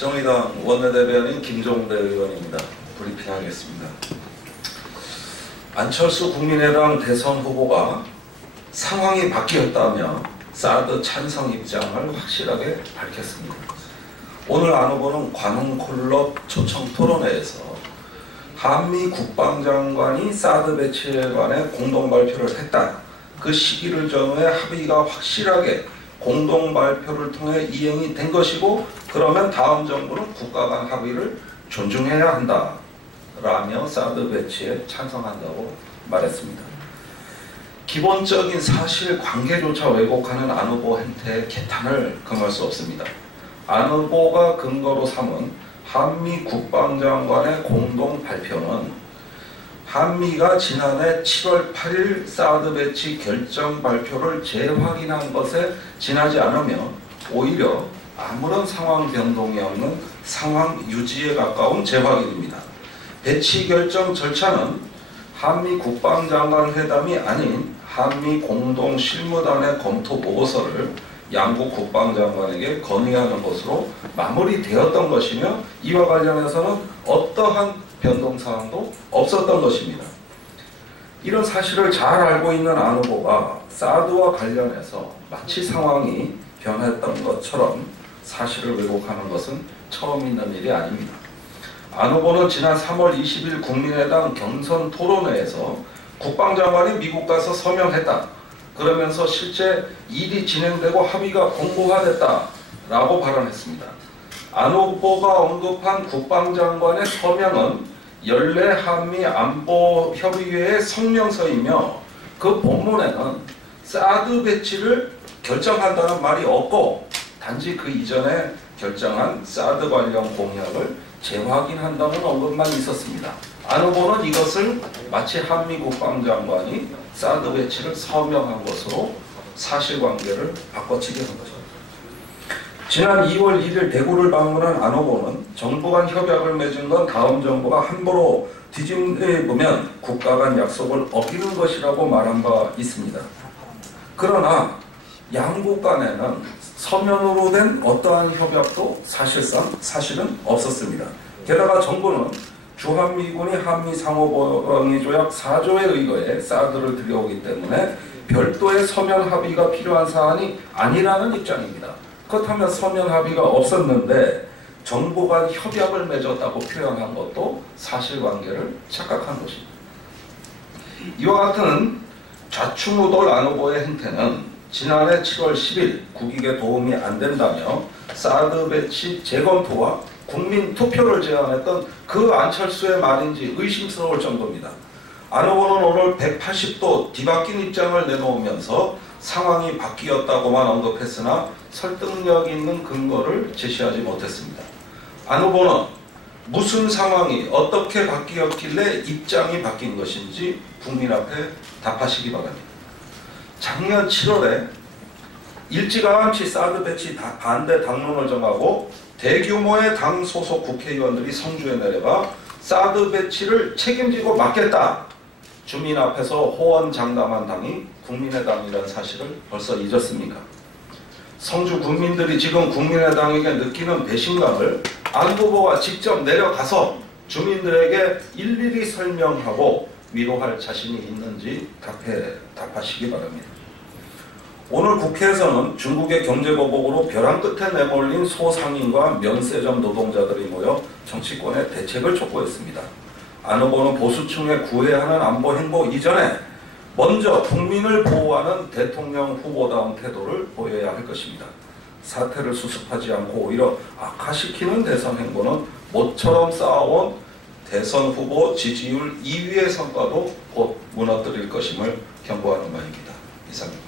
정의당 원내대변인 김종대 의원입니다. 브리핑하겠습니다. 안철수 국민의당 대선 후보가 상황이 바뀌었다며 사드 찬성 입장을 확실하게 밝혔습니다. 오늘 안 후보는 관훈콜럽 초청 토론회에서 한미 국방장관이 사드 배치에 관해 공동 발표를 했다. 그 시기를 전후해 합의가 확실하게 공동 발표를 통해 이행이 된 것이고, 그러면 다음 정부는 국가 간 합의를 존중해야 한다 라며 사드 배치에 찬성한다고 말했습니다. 기본적인 사실관계조차 왜곡하는 안 후보 행태의 개탄을 금할 수 없습니다. 안 후보가 근거로 삼은 한미 국방장관의 공동 발표는 한미가 지난해 7월 8일 사드 배치 결정 발표를 재확인한 것에 지나지 않으며 오히려 아무런 상황 변동이 없는 상황 유지에 가까운 재확인입니다. 배치 결정 절차는 한미 국방장관 회담이 아닌 한미 공동실무단의 검토 보고서를 양국 국방장관에게 건의하는 것으로 마무리되었던 것이며, 이와 관련해서는 어떠한 변동사항도 없었던 것입니다. 이런 사실을 잘 알고 있는 안 후보가 사드와 관련해서 마치 상황이 변했던 것처럼 사실을 왜곡하는 것은 처음 있는 일이 아닙니다. 안 후보는 지난 3월 20일 국민의당 경선 토론회에서 국방장관이 미국 가서 서명했다. 그러면서 실제 일이 진행되고 합의가 공고화됐다라고 발언했습니다. 안 후보가 언급한 국방장관의 서명은 연례 한미 안보협의회의 성명서이며, 그 본문에는 사드 배치를 결정한다는 말이 없고 단지 그 이전에 결정한 사드 관련 공약을 재확인한다는 언급만 있었습니다. 안 후보는 이것을 마치 한미 국방장관이 사드 배치를 서명한 것으로 사실관계를 바꿔치기 한 것입니다. 지난 2월 1일 대구를 방문한 안 후보는 정부 간 협약을 맺은 건 다음 정부가 함부로 뒤집으면 국가 간 약속을 어기는 것이라고 말한 바 있습니다. 그러나 양국 간에는 서면으로 된 어떠한 협약도 사실은 없었습니다. 게다가 정부는 주한미군이 한미 상호방위 조약 4조에 의거해 사드를 들여오기 때문에 별도의 서면 합의가 필요한 사안이 아니라는 입장입니다. 그렇다면 서면 합의가 없었는데 정부 간 협약을 맺었다고 표현한 것도 사실관계를 착각한 것입니다. 이와 같은 좌충우돌 안 후보의 행태는 지난해 7월 10일 국익에 도움이 안 된다며 사드 배치 재검토와 국민 투표를 제안했던 그 안철수의 말인지 의심스러울 정도입니다. 안 후보는 오늘 180도 뒤바뀐 입장을 내놓으면서 상황이 바뀌었다고만 언급했으나 설득력 있는 근거를 제시하지 못했습니다. 안 후보는 무슨 상황이 어떻게 바뀌었길래 입장이 바뀐 것인지 국민 앞에 답하시기 바랍니다. 작년 7월에 일찌감치 사드 배치 반대 당론을 정하고 대규모의 당 소속 국회의원들이 성주에 내려가 사드 배치를 책임지고 맡겠다. 주민 앞에서 호언장담한 당이 국민의당이라는 사실을 벌써 잊었습니까? 성주 국민들이 지금 국민의당에게 느끼는 배신감을 안 후보가 직접 내려가서 주민들에게 일일이 설명하고 위로할 자신이 있는지 답하시기 바랍니다. 오늘 국회에서는 중국의 경제보복으로 벼랑 끝에 내몰린 소상인과 면세점 노동자들이 모여 정치권의 대책을 촉구했습니다. 안 후보는 보수층에 구애하는 안보 행보 이전에 먼저 국민을 보호하는 대통령 후보다운 태도를 보여야 할 것입니다. 사태를 수습하지 않고 오히려 악화시키는 대선 행보는 모처럼 쌓아온 대선 후보 지지율 2위의 성과도 곧 무너뜨릴 것임을 경고하는 바입니다. 이상입니다.